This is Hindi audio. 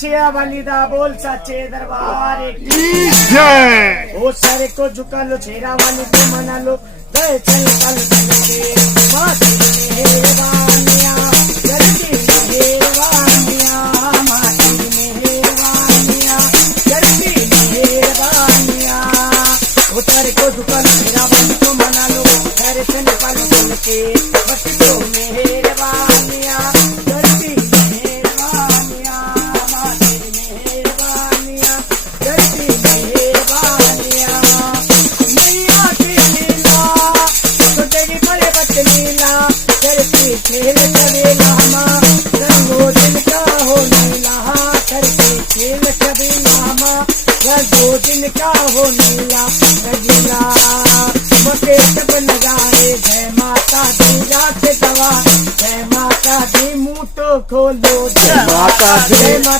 छिया वाली दा बोल सच्चे दरबार की जय। ओ सारे को झुका लो, छेरा वाली को मना लो, गए चल चल के माटी मेहरबानिया, जल्दी मेहरबानिया, माटी मेहरबानिया, जल्दी मेहरबानिया। ओ सारे को झुका लो, छेरा वाली को मना लो, गए चल चल के माटी मेहरबानिया, जल्दी मेहरबानिया, माटी मेहरबानिया, जल्दी मेहरबानिया। मैया की लीला तो तेरी बड़े बदलीला, करती खेल कबीला माँ, रंगो दिन का हो नीला, करती खेल कबीला माँ, रंगो दिन का हो नीला रंगीला। मके सब नजारे जय माता दी रात गवा, जय माता दी मुँह तो खोलो, जय माता दी। जय माता